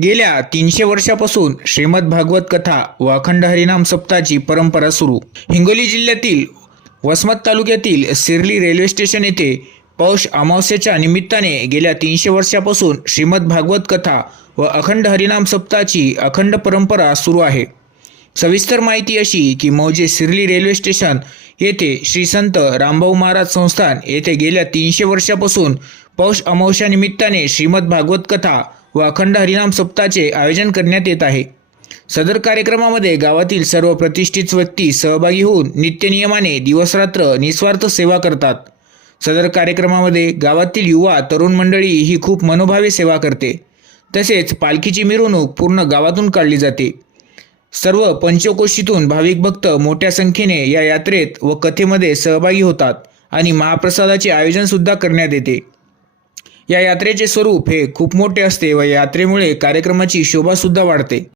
गेल्या तीनशे वर्षापासून श्रीमद भागवत कथा व अखंड हरिनाम सप्ताहाची परंपरा सुरू. हिंगोली जिल्ह्यातील वसमत तालुक्यातील सिरली रेल्वे स्टेशन येथे पौष अमावस्येच्या निमित्ताने गेल्या तीनशे वर्षापासून श्रीमद भागवत कथा व अखंड हरिनाम सप्ताहाची अखंड परंपरा सुरू आहे. सविस्तर माहिती अशी की मौजे सिरली रेल्वे स्टेशन येथे श्री संत रामभाऊ महाराज संस्थान येथे गेल्या तीनशे वर्षापासून पौष अमावस्या निमित्ताने श्रीमद भागवत कथा व अखंड हरिनाम सप्ताहाचे आयोजन करण्यात येत आहे. सदर कार्यक्रमामध्ये गावातील सर्व प्रतिष्ठित व्यक्ती सहभागी होऊन नित्यनियमाने दिवसरात्र निस्वार्थ सेवा करतात. सदर कार्यक्रमामध्ये गावातील युवा तरुण मंडळी ही खूप मनोभावे सेवा करते. तसेच पालखीची मिरवणूक पूर्ण गावातून काढली जाते. सर्व पंचकोशीतून भाविक भक्त मोठ्या संख्येने या यात्रेत व कथेमध्ये सहभागी होतात आणि महाप्रसादाचे आयोजनसुद्धा करण्यात येते. या यात्रेचे स्वरूप हे खूप मोठे असते व यात्रेमुळे कार्यक्रमाची शोभासुद्धा वाढते.